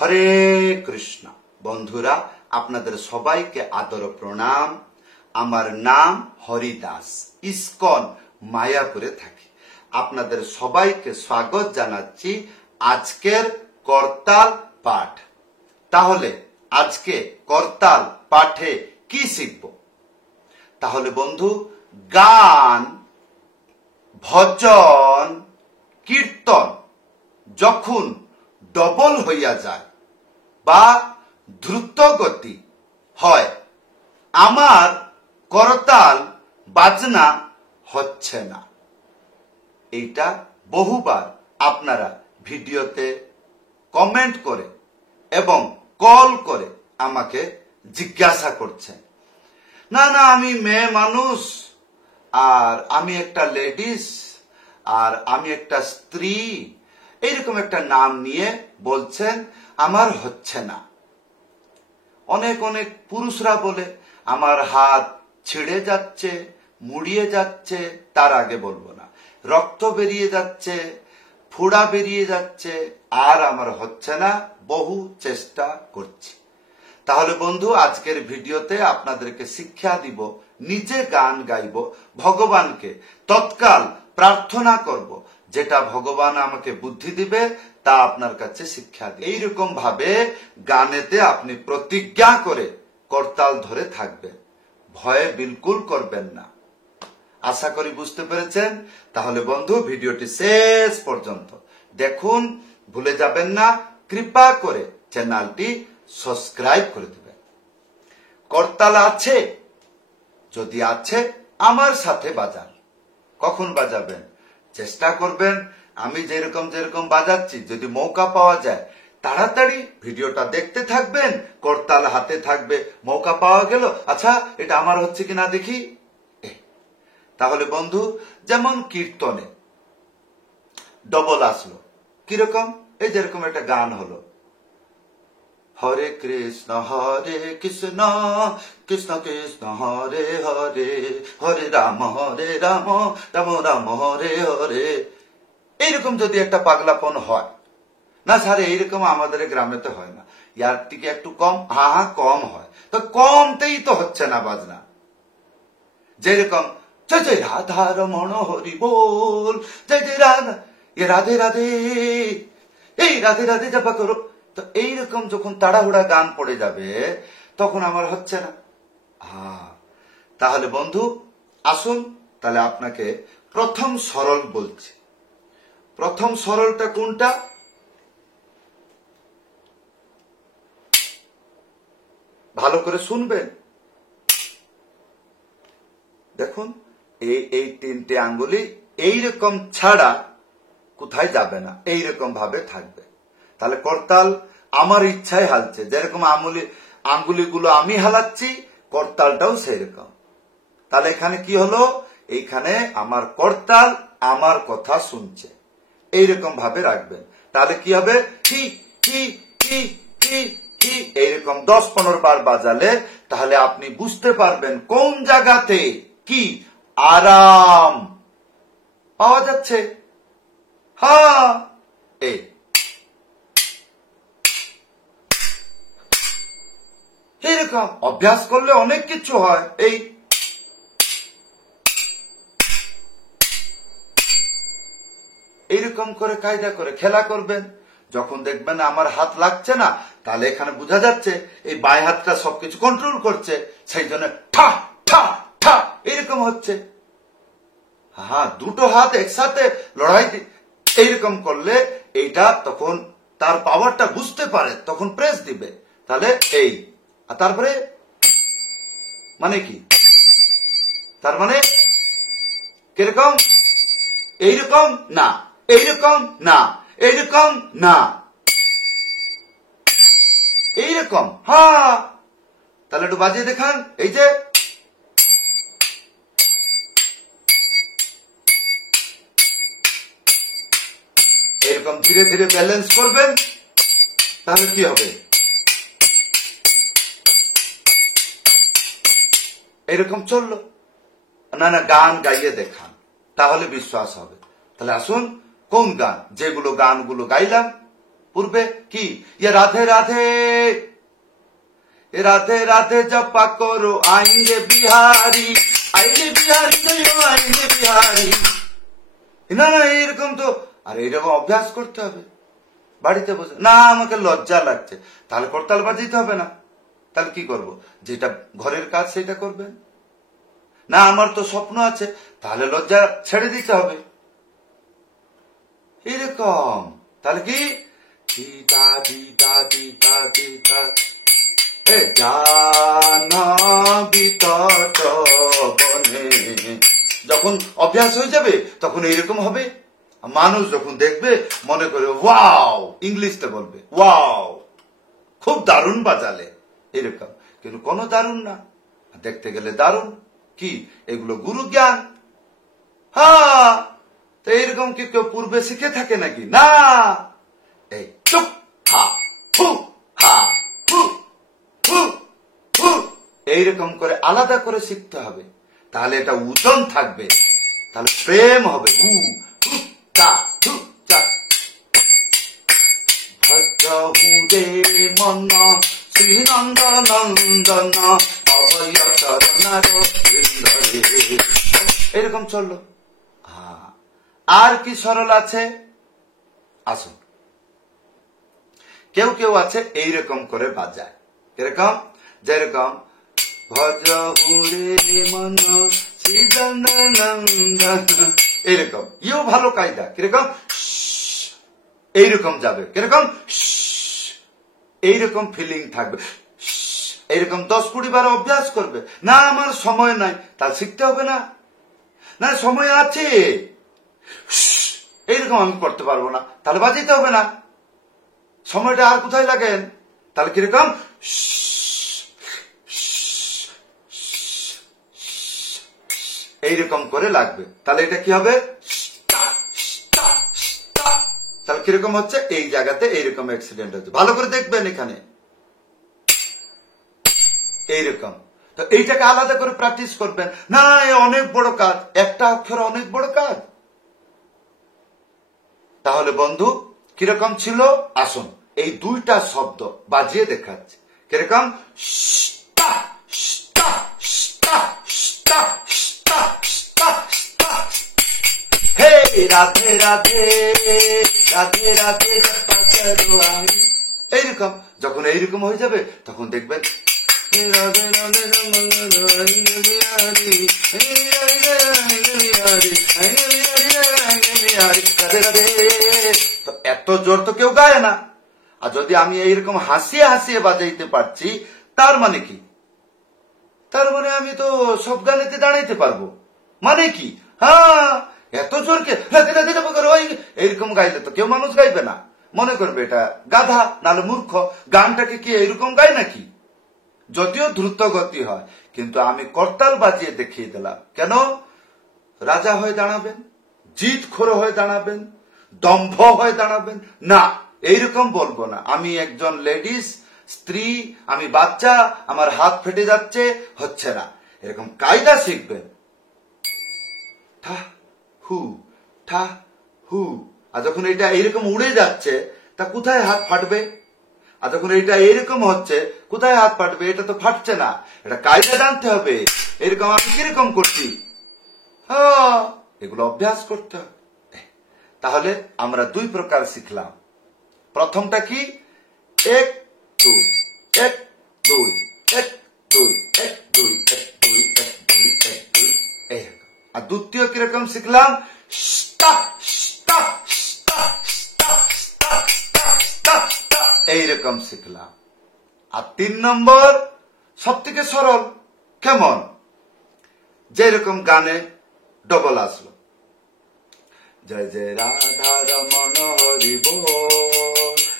হরে কৃষ্ণ। বন্ধুরা, আপনাদের সবাইকে আদর প্রণাম। আমার নাম হরিদাস, ইস্কন মায়াপুরে থাকি। আপনাদের সবাইকে স্বাগত জানাচ্ছি আজকের করতাল পাঠ। তাহলে আজকে করতাল পাঠে কি শিখব? তাহলে বন্ধু, গান, ভজন, কীর্তন যখন ডবল হইয়া যায় বা দ্রুত গতি হয়, আমার করতাল বাজনা হচ্ছে না। এইটা বহুবার আপনারা ভিডিওতে কমেন্ট করে এবং কল করে আমাকে জিজ্ঞাসা করছেন। না না, আমি মেয়ে মানুষ, আর আমি একটা লেডিস, আর আমি একটা স্ত্রী, এইরকম একটা নাম নিয়ে বলছেন আমার হচ্ছে না। অনেক অনেক পুরুষরা বলে আমার হাত ছিঁড়ে যাচ্ছে, মুড়িয়ে যাচ্ছে, তার আগে বলবো না, রক্ত বেরিয়ে যাচ্ছে, ফোড়া বেরিয়ে যাচ্ছে, আর আমার হচ্ছে না, বহু চেষ্টা করছি। তাহলে বন্ধু, আজকের ভিডিওতে আপনাদেরকে শিক্ষা দিব, নিজে গান গাইব, ভগবানকে তৎকাল প্রার্থনা করব, যেটা ভগবান আমাকে বুদ্ধি দিবে তা আপনার কাছে শিক্ষা দিবে। এইরকম ভাবে গানেতে আপনি প্রতিজ্ঞা করে করতাল ধরে থাকবেন, ভয়ে বিলকুল করবেন না। আশা করি বুঝতে পেরেছেন। তাহলে বন্ধু, ভিডিওটি শেষ পর্যন্ত দেখুন, ভুলে যাবেন না কৃপা করে চ্যানেলটি সাবস্ক্রাইব করে দেবেন। করতাল আছে? যদি আছে, আমার সাথে বাজান। কখন বাজাবেন? চেষ্টা করবেন আমি যেরকম যেরকম বাজাচ্ছি, যদি মৌকা পাওয়া যায় তাড়াতাড়ি ভিডিওটা দেখতে থাকবেন, করতাল হাতে থাকবে, মৌকা পাওয়া গেল, আচ্ছা এটা আমার হচ্ছে কিনা দেখি। তাহলে বন্ধু, যেমন কীর্তনে ডবল আসলো, কিরকম? এই যেরকম একটা গান হলো, হরে কৃষ্ণ কৃষ্ণ কৃষ্ণ হরে হরে, হরে রাম রাম রাম হরে হরে। এইরকম যদি একটা পাগলাপন হয় না, স্যার এইরকম আমাদের গ্রামেতে হয় না, ইয়ার থেকে একটু কম, হ্যাঁ কম হয়, তো কমতেই তো হচ্ছে না বাজনা। যেরকম জয় জয় রাধা রমণ হরি বল, জয় জয় রাধা, এ রাধে রাধে, এই রাধে রাধে জপা করো, তো এইরকম যখন তাড়াহুড়া গান পড়ে যাবে তখন আমার হচ্ছে না। তাহলে বন্ধু আসুন, তাহলে আপনাকে প্রথম সরল বলছি। প্রথম সরলটা কোনটা? ভালো করে শুনবেন। দেখুন, এই তিনটে আঙ্গুলি এইরকম ছাড়া কোথায় যাবে না, এইরকম ভাবে থাকবে। তাহলে করতাল আমার ইচ্ছায় হালছে, যেরকম আঙ্গুলিগুলো আমি হালাচ্ছি, করতালটাও সেরকম। তাহলে এখানে কি হলো? এইখানে আমার করতাল আমার কথা শুনছে, এইরকম ভাবে রাখবেন। তাহলে কি হবে? হি হি হি হি হি, এইরকম 10-15 বার বাজালে তাহলে আপনি বুঝতে পারবেন কোন জায়গাতে কি আরাম পাওয়া যাচ্ছে। হ্যাঁ, এই এইরকম অভ্যাস করলে অনেক কিছু হয়। এইরকম করে কায়দা করে খেলা করবেন। যখন দেখবেন আমার হাত লাগছে না, তাহলে এখানে বোঝা যাচ্ছে এই বাঁ হাতটা সবকিছু কন্ট্রোল করছে, সেই জন্য ঠা ঠা ঠা এইরকম হচ্ছে। হ্যাঁ, দুটো হাত একসাথে লড়াই এইরকম করলে এইটা তখন তার পাওয়ারটা বুঝতে পারে, তখন প্রেস দিবে। তাহলে এই, আর তারপরে মানে কি? তার মানে কিরকম? এইরকম না, এইরকম না, এইরকম না, এইরকম। হ্যাঁ, তাহলে একটু বাজিয়ে দেখান। এই যে এরকম ধীরে ধীরে ব্যালেন্স করবেন, তাহলে কি হবে? এরকম চললো না, না গান গাইয়ে দেখান, তাহলে বিশ্বাস হবে। তাহলে আসুন, কোন গান? যেগুলো গানগুলো গাইলাম পূর্বে কি ইয়ে রাধে রাধে, রাধে রাধে জপা করো আইনে বিহারি, আইনে বিহারি আইনে বিহারি। না না এরকম তো, আর এরকম অভ্যাস করতে হবে বাড়িতে বসে। না আমাকে লজ্জা লাগছে, তাহলে করতাল বাজাইতে হবে না। তাহলে কি করব, যেটা ঘরের কাজ সেটা করবেন। না আমার তো স্বপ্ন আছে, তাহলে লজ্জা ছেড়ে দিতে হবে। এরকম তাহলে কি যখন অভ্যাস হয়ে যাবে তখন এইরকম হবে। মানুষ যখন দেখবে মনে করে ওয়াও, ইংলিশটা বলবে ওয়াও খুব দারুণ বাজালে, এরকম। কিন্তু কোনো দারুণ না, দেখতে গেলে দারুণ। কি এগুলো গুরু জ্ঞান। হ্যাঁ, তো এইরকম কি কেউ পূর্বে শিখে থাকে নাকি? না, এই চুপ হা ফু হা ফু ফু ফু এইরকম করে আলাদা করে শিখতে হবে, তাহলে এটা ওজন থাকবে, তাহলে প্রেম হবে। হু হু চা হু চা ভজ হুরে মন শ্রীনন্দ নন্দন অভয় চরণার বৃন্দরে। এরকম চললো। আর কি সরল আছে? আসুন, কেউ কেউ আছে এইরকম করে বাজায়, কিরকম, যেরকম ভজ হুরে মন শ্রীনন্দন, এইরকম। ইও ভালো কায়দা, কিরকম এইরকম যাবে, কিরকম এইরকম ফিলিং থাকবে। এইরকম 10-20 বার অভ্যাস করবে। না আমার সময় নাই, তাহলে শিখতে হবে না। না সময় আছে, এইরকম আমি করতে পারবো না, তাহলে বাজাইতে হবে না। সময়টা আর কোথায় লাগেন, তাহলে কিরকম এইরকম করে লাগবে। তাহলে এটা কি হবে, তাহলে কিরকম হচ্ছে, এই জায়গাতে এইরকম অ্যাক্সিডেন্ট হচ্ছে। ভালো করে দেখবেন এখানে এইরকম। তো এইটাকে আলাদা করে প্র্যাকটিস করবেন। না এ অনেক বড় কাজ, একটা অক্ষর অনেক বড় কাজ। তাহলে বন্ধু কিরকম ছিল, আসুন এই 2টা শব্দ বাজিয়ে দেখাচ্ছে। কিরকম, হে রাধে রাধে রাধে রাধে এইরকম। যখন এইরকম হয়ে যাবে তখন দেখবেন রাধে রাধে এত জোর তো কেউ গায় না। আর যদি আমি এইরকম হাসিয়ে হাসিয়ে বাজাইতে পারছি, তার মানে কি, তার মানে আমি তো সব গানেতে দাঁড়াইতে পারবো। মানে কি, হ্যাঁ এত জোরকে এইরকম গাইলে তো কেউ মানুষ গাইবে না, মনে করবে এটা গাধা নাহলে মূর্খ। গানটাকে কি এইরকম গায় নাকি? যদিও দ্রুত গতি হয়, কিন্তু আমি করতাল বাজিয়ে দেখিয়ে দিলাম। কেন? রাজা হয়ে দাঁড়াবেন, জিত খোর হয়ে দাঁড়াবেন, দম্ভ হয়ে দাঁড়াবেন না, এইরকম বলবো না। আমি একজন লেডিস স্ত্রী, আমি বাচ্চা, আমার হাত ফেটে যাচ্ছে, হচ্ছে না, এরকম কায়দা শিখবেন। ঠা হু ঠা হু। আর যখন এটা এইরকম উড়ে যাচ্ছে, তা কোথায় হাত ফাটবে? আর যখন এটা এইরকম হচ্ছে, কোথায় হাত ফাটবে? এটা তো ফাটছে না, এটা কায়দা জানতে হবে। এরকম আমি কিরকম করছি, এগুলো অভ্যাস করতে হবে। তাহলে আমরা 2 প্রকার শিখলাম। প্রথমটা কি, 1 2 1 2 1 2 1 2 1 2 1 2 1 2 এই। আর দ্বিতীয় কিরকম শিখলাম, এইরকম শিখলাম। আর 3 নম্বর সব থেকে সরল। কেমন? যেরকম গানে ডবল আসলো, জয় জয় রাধা রমণ হরি বল,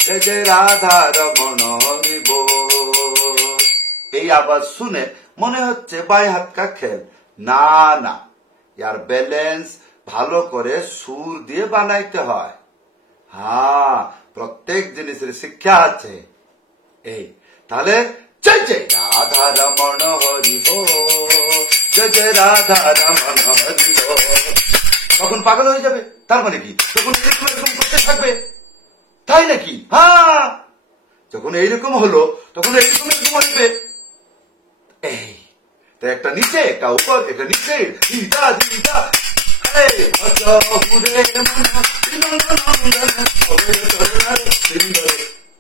জয় জয় রাধা রমণ হরি বল। এই আওয়াজ শুনে মনে হচ্ছে বাই হাত কা খেল। না না, ইয়ার ব্যালেন্স ভালো করে সুর দিয়ে বানাইতে হয়। হ্যাঁ, প্রত্যেক জিনিসের শিক্ষা আছে। এই তাহলে জয় জয় রাধা রমণ হরি বল, জয় জয় রাধা রমণ হরি বল। তখন পাগল হয়ে যাবে, তার মানে কি, তখন এরকম করতে থাকবে, তাই নাকি? হ্যাঁ, যখন এইরকম হলো তখন এইরকম এরকম আসবে। এই তো একটা নিচে একটা উপর, একটা নিচে, দিদা দিদা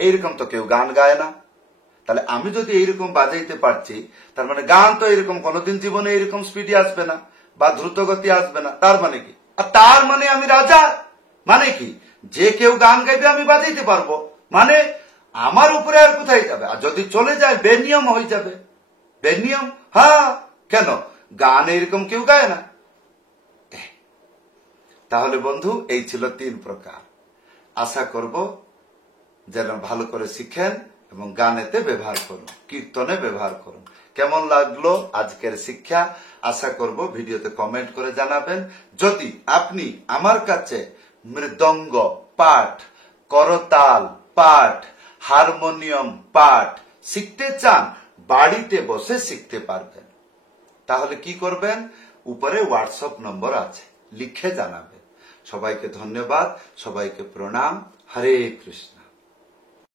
এইরকম তো কেউ গান গায় না। তাহলে আমি যদি এইরকম বাজাইতে পারছি, তার মানে গান তো এরকম কোনোদিন জীবনে এরকম স্পিডে আসবে না বা দ্রুত গতি আসবে না। তার মানে কি? আর তার মানে আমি রাজা। মানে কি? যে কেউ গান গাইবে আমি বাজাইতে পারবো, মানে আমার উপরে আর কোথায় যাবে? আর যদি চলে যায় বেনিয়ম হয়ে যাবে। বেনিয়ম? হ্যাঁ, কেন? গান এরকম কেউ গায় না। তাহলে বন্ধু, এই ছিল 3 প্রকার। আশা করব যেন ভালো করে শিখেন এবং গানেতে ব্যবহার করুন, কীর্তনে ব্যবহার করুন। কেমন লাগলো আজকের শিক্ষা? আশা করব ভিডিওতে কমেন্ট করে জানাবেন। যদি আপনি আমার কাছে মৃদঙ্গ পাঠ, করতাল পাঠ, হারমোনিয়াম পাঠ শিখতে চান, বাড়িতে বসে শিখতে পারবেন। তাহলে কি করবেন? উপরে হোয়াটসঅ্যাপ নম্বর আছে, লিখে জানাবেন। সবাইকে ধন্যবাদ, সবাইকে প্রণাম। হরে কৃষ্ণ।